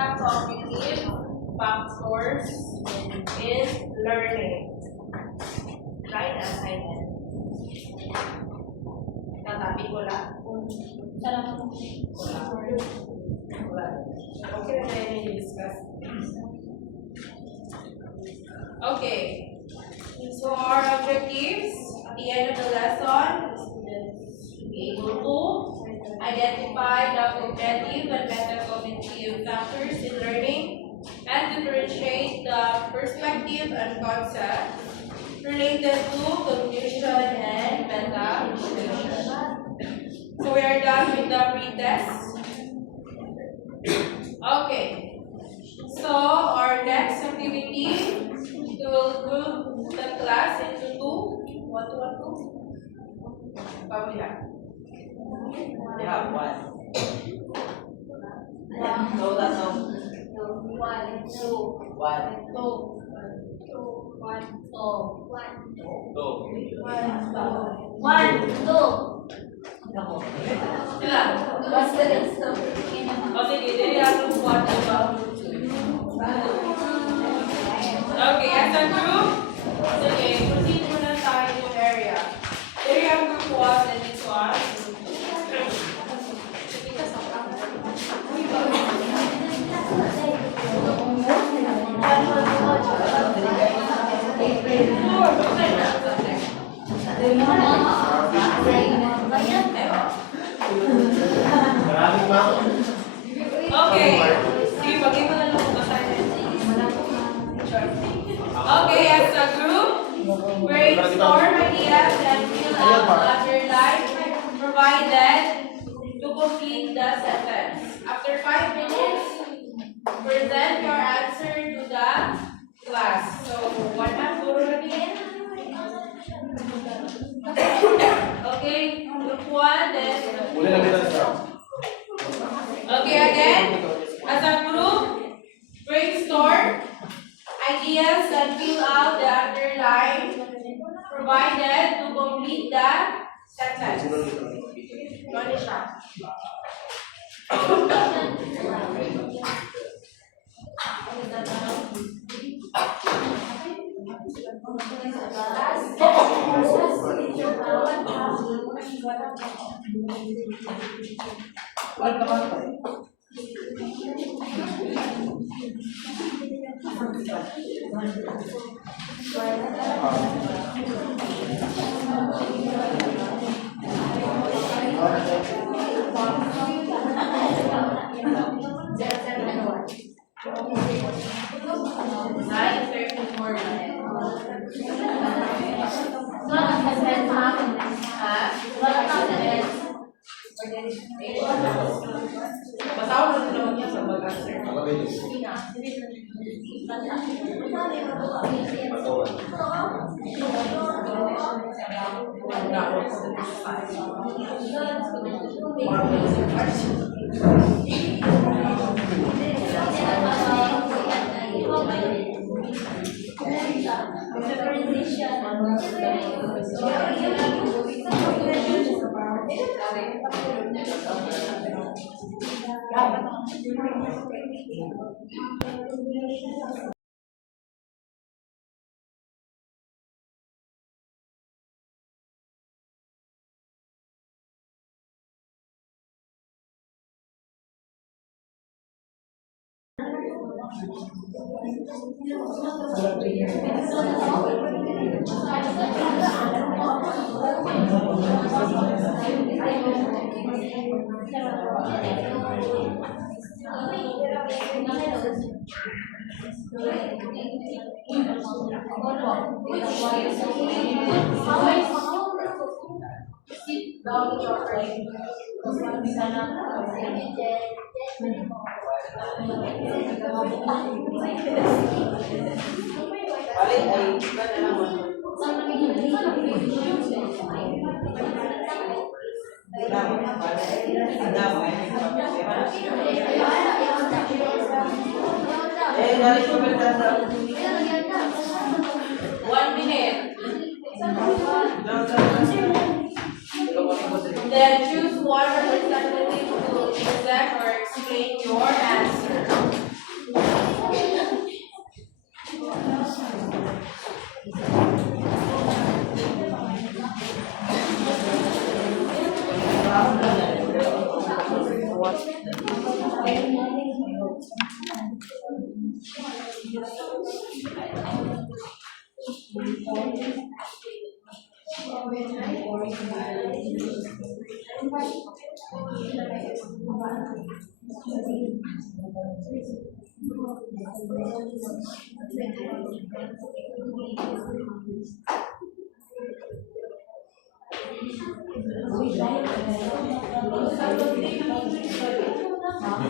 the cognitive factors in learning. Right? Assignment. Tatabi ko lang. Okay, then we discuss. Okay. So our objectives at the end of the lesson, students should be able to identify the cognitive and metacognitive factors in learning and differentiate the perspective and concept related to cognition and metacognition. So we are done with the pre-test. Okay. So our next activity, we will group the class into two. What? What we have? We have one. Total of 1, 2. Ilan? O sige, dili ako buwan diba? Okay, as a group, sige, proceed muna tayo yung area. Area group 1 and this one. Okay. Sige, bagay mo na lang kung assignment. Okay, as a group, brainstorm ideas and fill out your life provided to complete the sentence. After 5 minutes, present your answer to the class. So, what ang guru natin? Okay, group 1, then okay, again, as a group, brainstorm ideas and fill out the underline provided to complete the sentence. Ano siya? Basaw na naman niya sa mag-answer. One minute. Then choose one representative to present or explain your answer.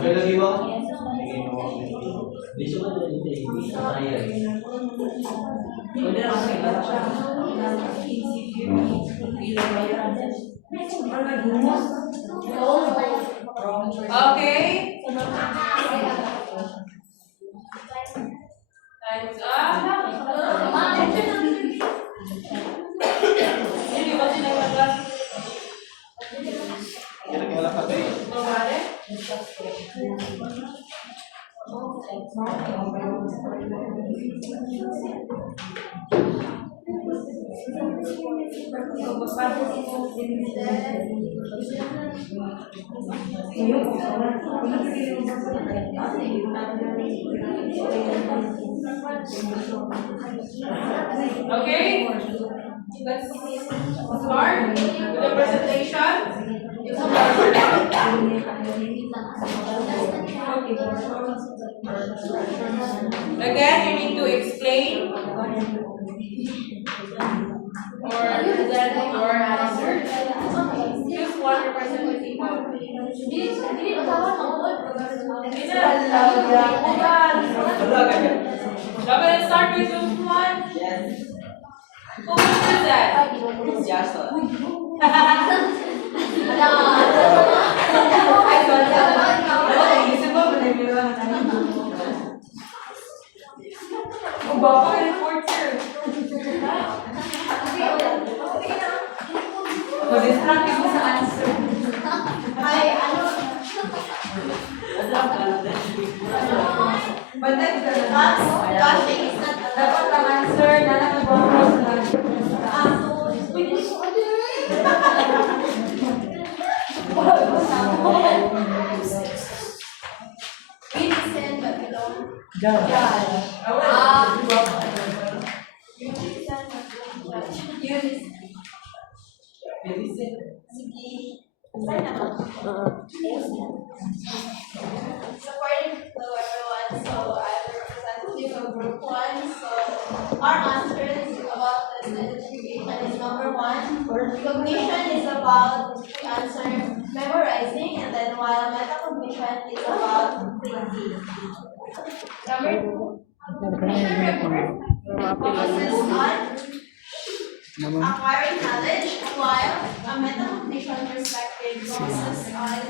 May lagi mo? Di siya ba dito eh? Di siya kaya. Pwede na kasi iba siya. Okay. Time's up. Hindi ba sinagagas? Wala pa tayo. Mabale? Okay, let's start with the presentation. Again, you need to explain or present your answer. Choose one representative. Shall we start with this one? Yes. Who will present? Jason. Supporting hello everyone, so I'm the representative of group 1. So our answers about the identification is number 1. Recognition is about we answer memorizing, and then while metacognition is about thinking. Number 2, recognition focuses on acquiring knowledge, while a metacognition perspective focuses on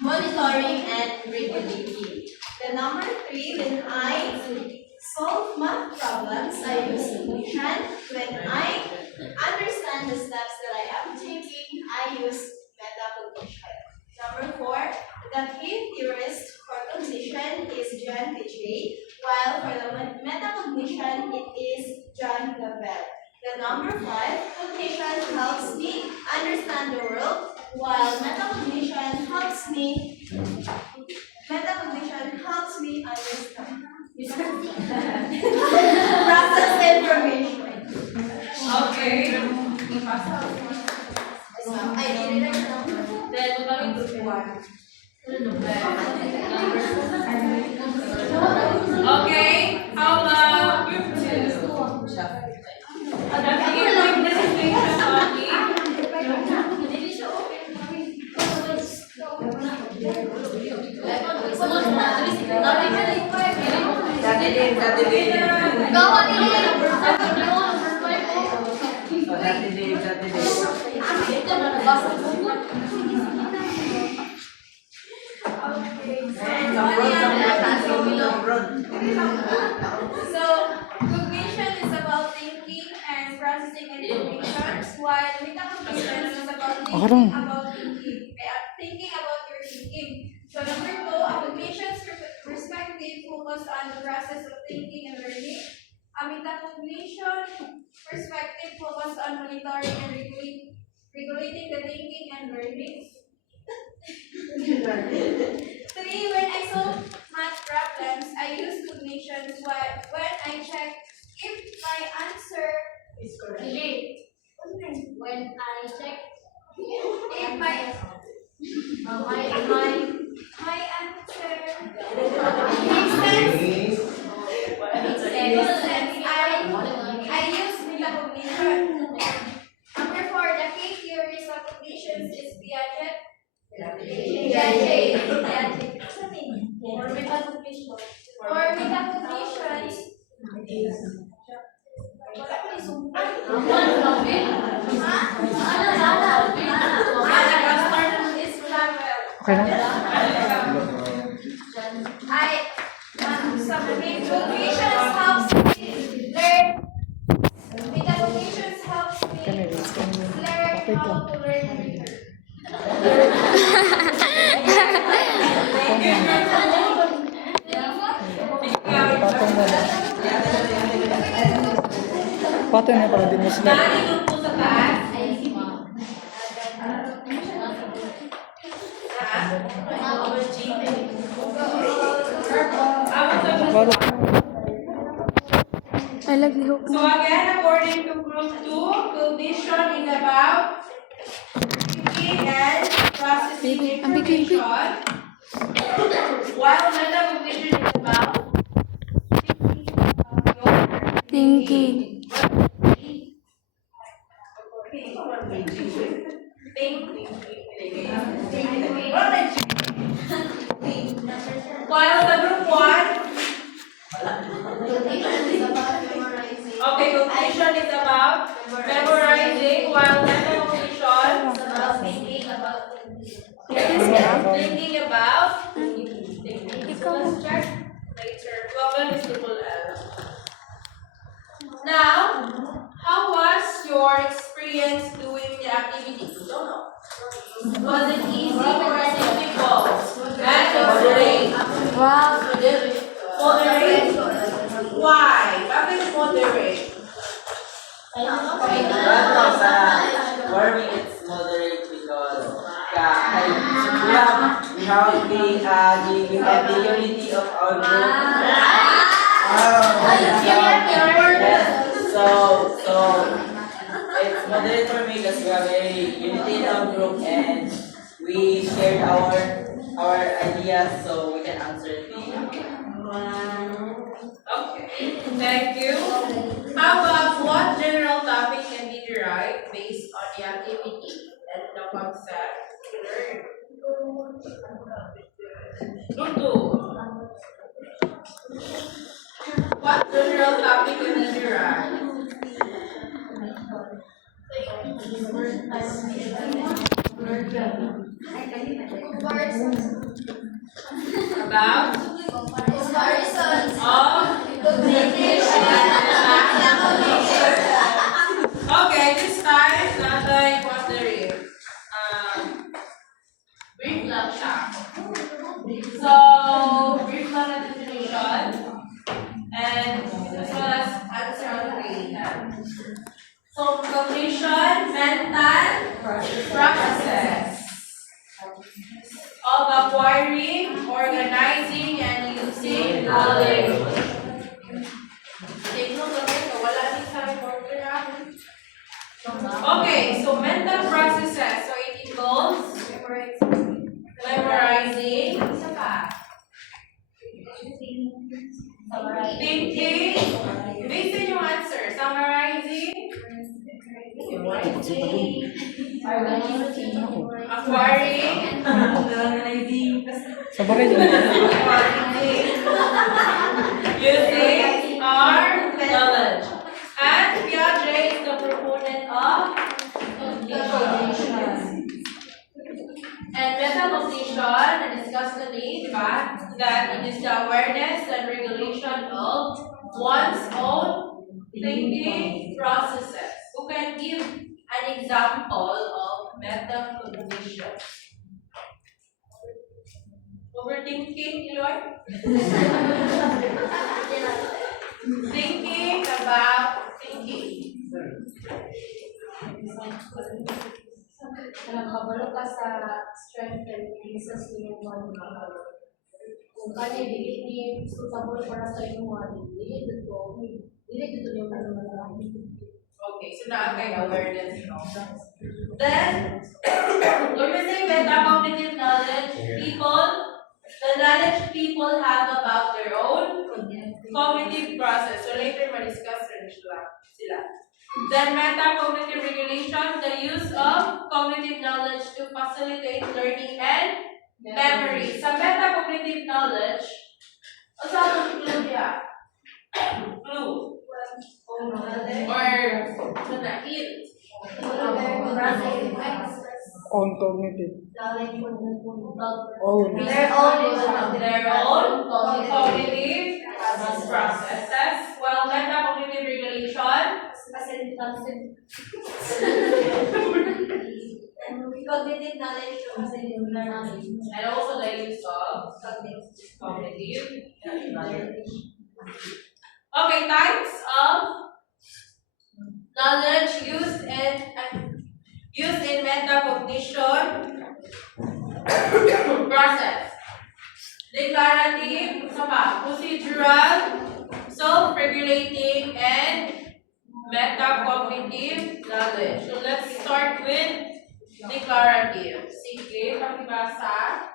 monitoring and regulating. The number 3, when I solve math problems, I use cognition. When I understand the steps that I am taking, I use metacognition. Number 4, the key theorist for cognition is John Piaget, while for the metacognition, it is John Lavelle. The number 5, cognition helps me understand the world, while metacognition helps me understand. Process information. Okay. I did it right now. Then we're going to group 1. Okay, how about group 2? Can you like presentation only? So, cognition is about thinking and processing information, while metacognition is about thinking about thinking. Thinking about your thinking. So, number 2, a cognition's perspective focused on the process of thinking and learning. A metacognition perspective focused on monitoring and regulating the thinking and learning. Three, when I solve math problems, I use cognitions when I check if my answer is correct. When I check if my answer makes sense. I use metacognition. Number four, the key theories of cognitions is Piaget. Or metacognition. Wala ko isumpan. This level. Okay na? Some cognitions helps me learn. Metacognitions helps me learn how to learn reader. Patong mo na. Patong na para di mo sila. Nalilog po sa taas. Para I like the hook. So again, according to group 2, cognition is about thinking and processing Ang bigay, information. While metacognition is about Thinking. While the group 1, okay, cognition is about memorizing, while metacognition thinking about. So let's check later. Problem is triple L. Now, how was your experience doing the activity? Don't know. Was it easy or difficult? Moderate. Wow. Moderate. Why? Bakit moderate? For me, it's moderate because we have the unity of our group. So it's moderate for me because we have a unity in our group and we shared our ideas so we can answer the. Okay, thank you. How about what general topic can be derived based on the activity and the concept learned? Group 2. What general topic can be derived? About Comparisons. Okay, this time, Nanday, what there is? Brief lang siya. So, brief lang na definition. And as well as answer on the page. So, cognition, mental processes of acquiring, organizing, and using knowledge. Take note of it, wala din sa reporter natin. Okay, so mental processes. So it involves memorizing, isa pa. Thinking, based on your answer, summarizing, acquiring, sa bagay din. using our knowledge. And Piaget is the proponent of cognition. And metacognition, I discussed today, that it is the awareness and regulation of one's own thinking processes. Who can give an example of metacognition? Overthinking, Eloy? Thinking about thinking. Nakabalo ka sa strength and weaknesses ni mo mga kung kanya dili ni suitable para sa imo dili dito yung kanang Okay, so now kay awareness, no? Then, when we say metacognitive knowledge, the knowledge people have about their own cognitive process. So later, ma-discuss rin sila. Then, metacognitive regulation, the use of cognitive knowledge to facilitate learning and memory. Sa metacognitive knowledge, ano sa itong clue niya? Clue. Or, ano na, hint. Own cognitive. Own. Their own cognitive processes. Well, metacognitive regulation. cognitive knowledge And also the use of cognitive knowledge. Okay, types of knowledge used in metacognition process. Declarative, procedural, self-regulating, and metacognitive knowledge. So let's start with declarative. Sige, pakibasa.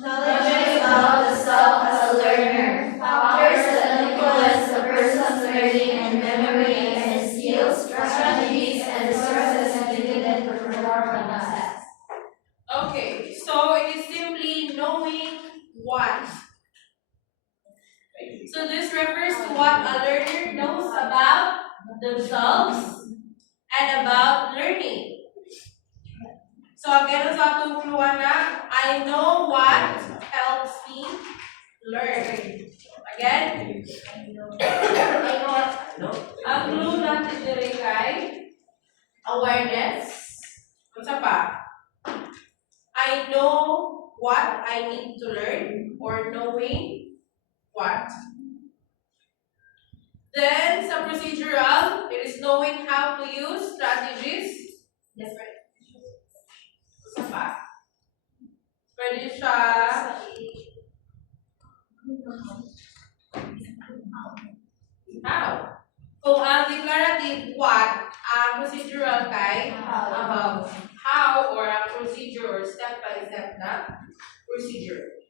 knowledge about the self as a learner, factors that influence a person's learning and memory and skills, strategies, and resources needed to perform a task. Okay, so it is simply knowing what. So this refers to what a learner knows about themselves and about learning. So again, sa atong clue na, I know what helps me learn. Again, I know what. Ang clue natin diri kay awareness. Unsa pa? I know what I need to learn or knowing what. Then sa procedural, it is knowing how to use strategies. Yes, right. Isa pa. Pwede siya how. Kung ang declarative what, ang procedural kay about how or ang procedure or step by step na procedure.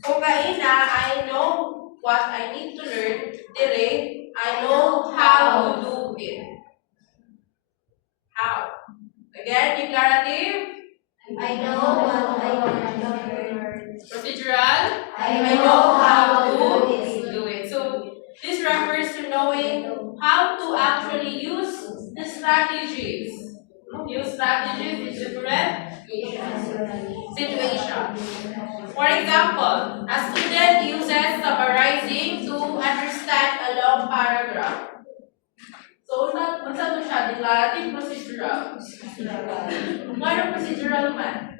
Kung kaina, I know what I need to learn, dire, I know how to do it. How? Again, declarative. I know what I want to learn. Procedural. I know how to do it. So this refers to knowing how to actually use the strategies. Use strategies in different situations. For example, a student uses summarizing to understand a long paragraph. So, unsa to siya? Declarative, procedural. Ano procedural man?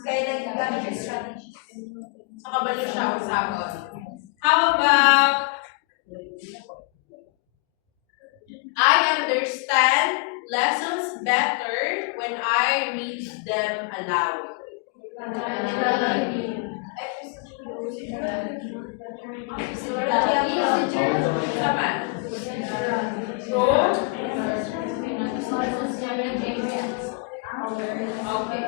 Kaya naggamit ng strategy. So, kabalo siya usapon. How about I understand lessons better when I read them aloud. Sama. So, okay.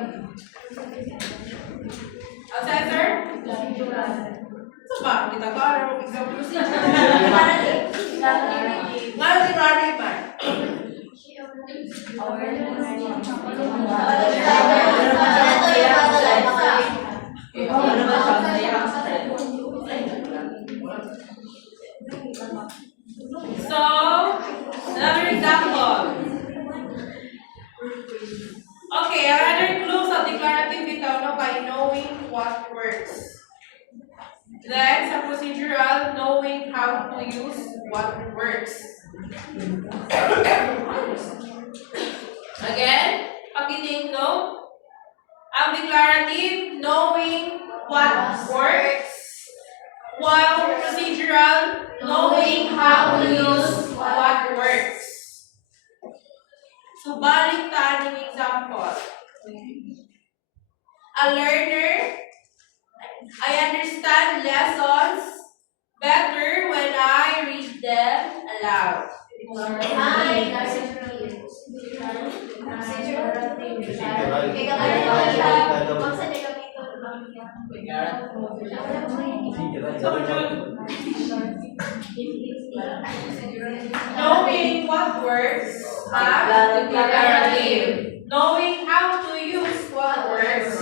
Outside, sir? So ba? Kita ko ano example siya. Ngayon si Rani ba? So, another example. Okay, another clue sa declarative bitaw no by knowing what works. Then, sa procedural, knowing how to use what works. Again, pakiting no. Ang declarative, knowing what works. While procedural, knowing how to use what works. So, balik tayo ng example. a learner. I understand lessons better when I read them aloud. Knowing what words have declarative. Knowing how to use what words.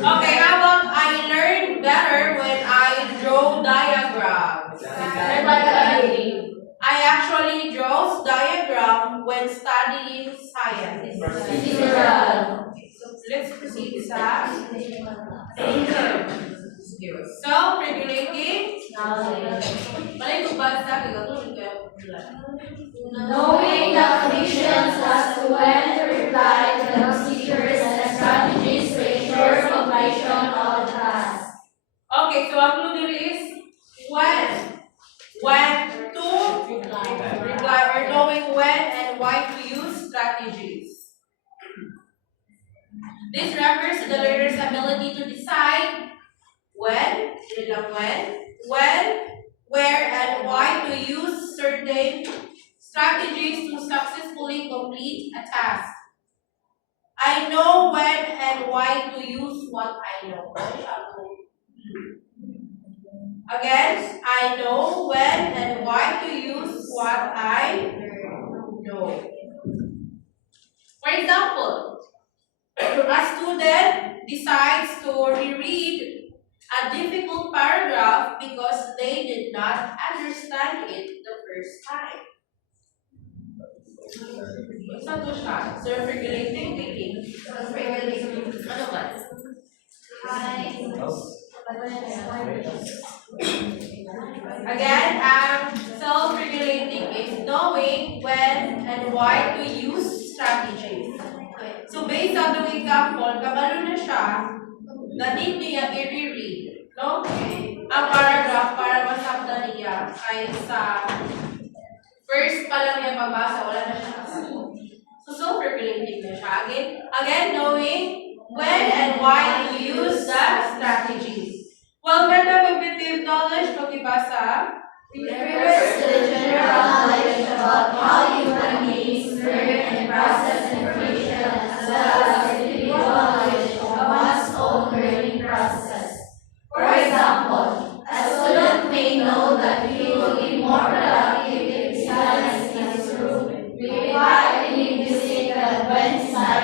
Okay, how about I learn better when I draw diagrams? I actually draw diagram when studying science. Let's proceed sa self-regulating knowledge. Balik ko ba sa gagawin ko Knowing the conditions as to when to reply to the procedures and strategies to ensure completion of the task. Okay, so ang clue dito is when to reply or knowing when and why to use strategies. This refers to the learner's ability to decide when, where, and why to use certain strategies to successfully complete a task. I know when and why to use what I know. Again, I know when and why to use what I know. For example, a student decides to reread a difficult paragraph because they did not understand it the first time. Saan to siya? Self-regulating thinking. Ano ba? Again, self-regulating is knowing when and why to use strategies. So based on the example, kabalo na siya na need niya i-reread, no? Ang paragraph para masabtan niya ay sa first pa lang niya mabasa, wala na siya nakasabot. So self-regulating na siya. Again, knowing when and why to use the strategies. Well, metacognitive knowledge, pag-ibasa. Refers to the general knowledge about how human beings learn and process information as well as individual knowledge of one's own learning process. For example, a student may know that he will be more productive if he studies in his room, but he may mistake that when he studies